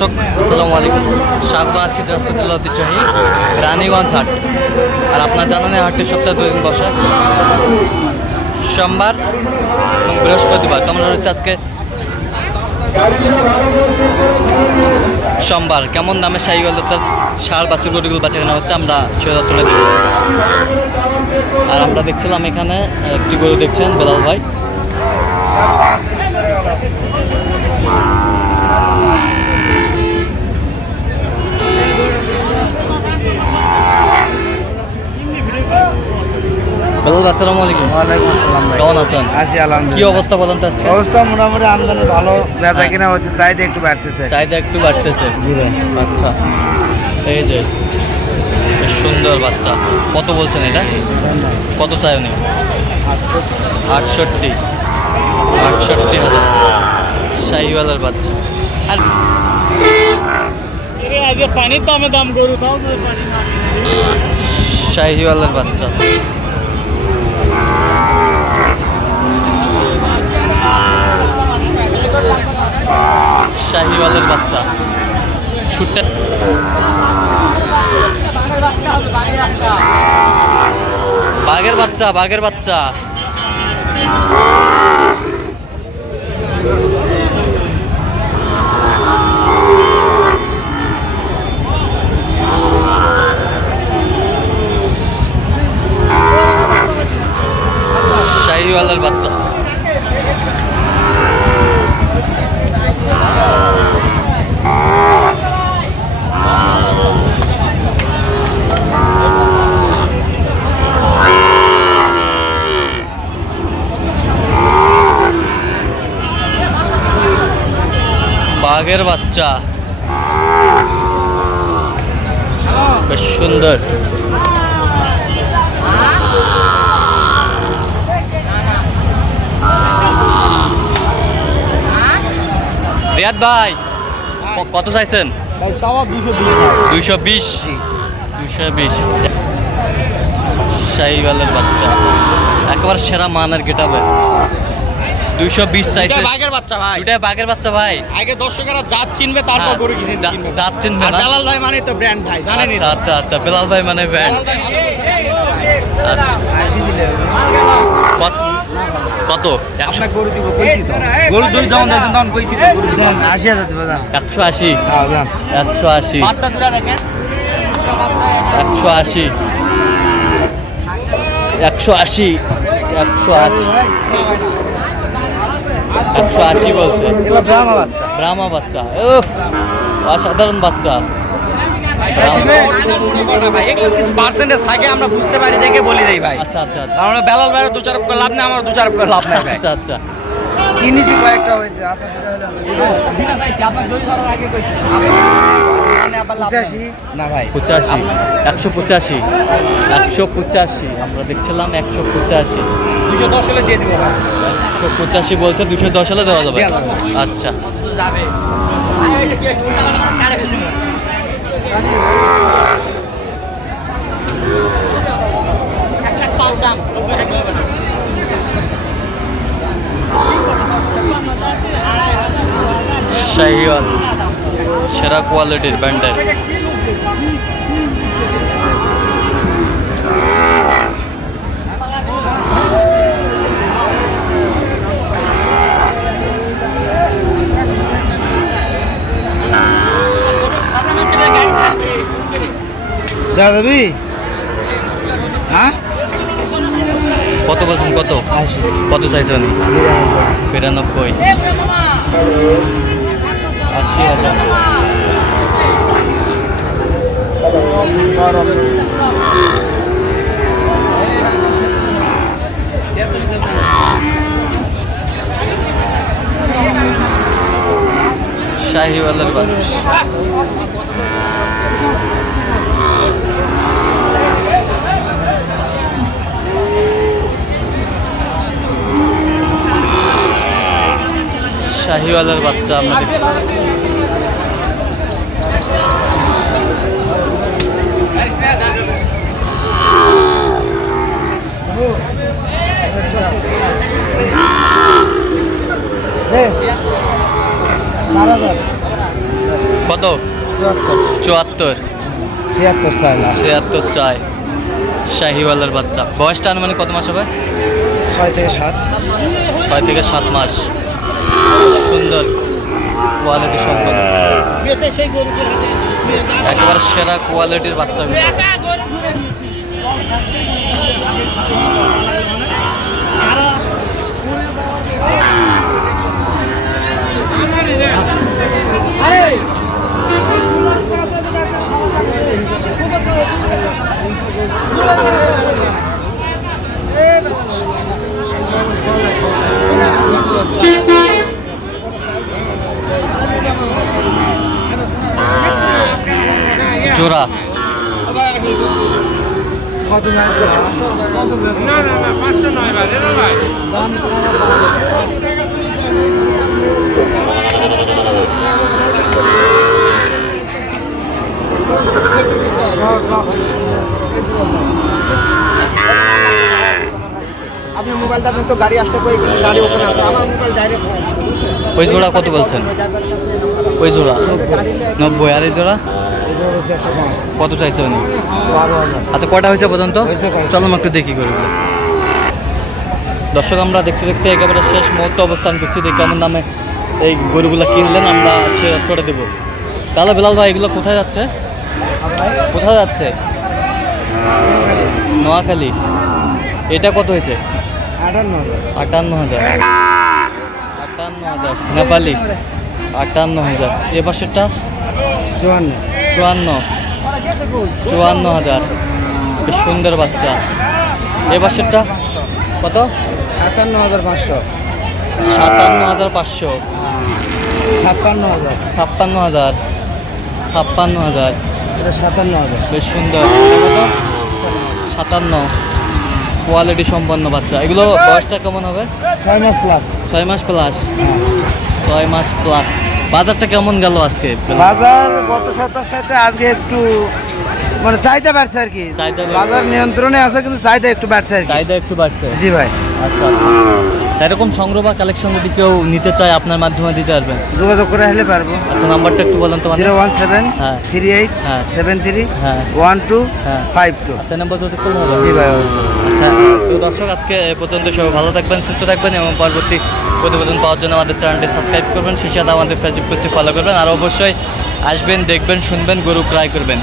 দর্শক, আসসালামু আলাইকুম। স্বাগত আছি জেলা ঐতিহ্যবাহী রানীগঞ্জ হাট। আর আপনার জানানে হাটটি সপ্তাহে দুই দিন বসে। সোমবার এবং বৃহস্পতিবার, কেমন রয়েছে আজকে? সোমবার, কেমন দামে শাহী গল্পতার সার বাসু গরুগুলো বাচ্চা কেনা হচ্ছে আমরা সেটা তুলে দিই আর আমরা দেখছিলাম এখানে একটি গরু দেখছেন, বেলাল ভাই। ভাই আসসালামু আলাইকুম। ওয়ালাইকুম আসসালাম ভাই। কেমন আছেন? আছি কি অবস্থা বলেন তো আজকে? অবস্থা মোটামুটি আমদানি ভালো। বেচা হ্যাঁ। কিনা হচ্ছে চাহিদা একটু বাড়তেছে। চাহিদা একটু বাড়তেছে। জি ভাই। আচ্ছা। এই যে বেশ সুন্দর বাচ্চা। কত বলছেন এটা? কত চাই উনি? আটষট্টি। আটষট্টি হাজার। শাহিওয়ালার বাচ্চা। আর আগে পানির দামে দাম গরু তাও শাহিওয়ালার বাচ্চা। শাহিওয়ালের বাচ্চা। শুটটা বাঘের বাচ্চা বাঘের বাচ্চা শাহিওয়ালের বাচ্চা বাঘের বাচ্চা। বেশ সুন্দর। রিয়াদ ভাই কত চাইছেন? দুইশো বিশ। দুইশো বিশ? শাহিওয়ালের বাচ্চা। একেবারে সেরা মানের গেটাবে দুইশো বিশ চাইছে বাঘের বাচ্চা ভাই। দুইটা বাঘের বাচ্চা ভাই। আগে দর্শকেরা জাত চিনবে তারপর হ্যাঁ, গরু কিনে জাত চিনবে? দালাল ভাই মানে তো ব্র্যান্ড ভাই জানেনই আচ্ছা আচ্ছা আচ্ছা বেলাল ভাই মানে ভালো করে আচ্ছা। কত- একশো। গরু দিব কইছি তো। গরু দুই যখন দিয়েছেন তখন কইছি তো গরু আশি হাজার দেবো দাম একশো আশি। একশো আশি। বাচ্চা দুটা দেখেন। একশো আশি। একশো আশি। একশো আশি। একশো আশি বলছে। ব্রাহ্মা বাচ্চা। ব্রাহ্মা বাচ্চা। উফ অসাধারণ বাচ্চা। কিছু পার্সেন্টেজ থাকে আমরা বুঝতে পারি দেখে বলি দেই ভাই আচ্ছা আচ্ছা আচ্ছা। আমরা বেলাল ভাইয়ের দু চার লাভ নেই আমার দু চার করে লাভ নেই আচ্ছা আচ্ছা। কিনেছি কয়েকটা হয়েছে আপনার কইছি পঁচাশি। না ভাই। পঁচাশি। একশো পঁচাশি। একশো পঁচাশি। আমরা দেখছিলাম একশো পঁচাশি। দুশো দশ হলে দিয়ে দিব ভাই। একশো পঁচাশি বলছে দুশো দশ হলে দেওয়া যাবে। আচ্ছা। শাহিওয়াল সেরা কোয়ালিটির ব্যান্ডের। দেখা হ্যাঁ? কত বলছেন কত? কত চাইছেন? বিরানব্বই বিরানব্বই। আশি হাজার। শাহিওয়ালের বাচ্চা। শাহিওয়ালের বাচ্চা আমরা দেখছি। কত? চুয়াত্তর। ছিয়াত্তর ছিয়াত্তর চায় শাহিওয়ালার বাচ্চা। বয়সটা আনুমানিক কত মাস হবে? ছয় থেকে সাত। ছয় থেকে সাত মাস। সুন্দর কোয়ালিটি সম্পন্ন। একেবারে সেরা কোয়ালিটির বাচ্চা কত মাস না না না পাঁচশো নয় ভাই রেজাল ভাই আপনি মোবাইলটা দেন তো গাড়ি আসতে কই গাড়ি ওখানে আছে? আমার মোবাইল ডাইরেক্ট ওই জোড়া কত বলছেন? ওই জোড়া? নব্বই আর এই জোড়া? কত চাইছে উনি আচ্ছা কটা হয়েছে পর্যন্ত? চলো আমরা একটু দেখি করি দর্শক আমরা দেখতে দেখতে একেবারে শেষ মুহূর্ত অবস্থান করছি। যে কেমন দামে এই গরুগুলো কিনলেন আমরা সে অর্থটা দেবো। তাহলে বিলাল ভাই এগুলো কোথায় যাচ্ছে? কোথায় যাচ্ছে? নোয়াখালী। এটা কত হয়েছে? আটান্ন আটান্ন হাজার। আটান্ন হাজার। নেপালি। আটান্ন হাজার। এ পাশেরটা? চুয়ান্ন। চুয়ান্ন। চুয়ান্ন হাজার। বেশ সুন্দর বাচ্চা। এ পাশেরটা কত? সাতান্ন হাজার পাঁচশো। সাতান্ন হাজার পাঁচশো। ছাপ্পান্ন হাজার। ছাপ্পান্ন হাজার। ছাপ্পান্ন হাজার। এটা সাতান্ন হাজার। বেশ সুন্দর। কত? সাতান্ন। কোয়ালিটি সম্পন্ন বাচ্চা। এগুলো বয়সটা কেমন হবে? ছয় মাস প্লাস ছয় মাস প্লাস হ্যাঁ। ছয় মাস প্লাস বাজারটা কেমন গেল আজকে? বাজার গত সপ্তাহের সাথে আজকে একটু মানে চাহিদা বাড়ছে আর কি। বাজার নিয়ন্ত্রণে আছে কিন্তু চাহিদা একটু বাড়ছে আর কি। চাহিদা একটু বাড়ছে। জি ভাই। আচ্ছা আচ্ছা। এরকম সংগ্রহ বা কালেকশন যদি কেউ নিতে চায় আপনার মাধ্যমে দিতে পারবেন? যোগাযোগ করে আসলে পারব। আচ্ছা নাম্বারটা একটু বলেন তো জিরো ওয়ান সেভেন হ্যাঁ। থ্রি এইট হ্যাঁ। সেভেন থ্রি হ্যাঁ। ওয়ান টু হ্যাঁ। Five two. আচ্ছা নাম্বার যদি জি ভাই আচ্ছা তো দর্শক আজকে এ পর্যন্ত সবাই ভালো থাকবেন সুস্থ থাকবেন এবং পরবর্তী প্রতিবেদন পাওয়ার জন্য আমাদের চ্যানেলটি সাবস্ক্রাইব করবেন সেই সাথে আমাদের ফেসবুক পেজটি ফলো করবেন আর অবশ্যই আসবেন দেখবেন শুনবেন গরু ক্রয় করবেন।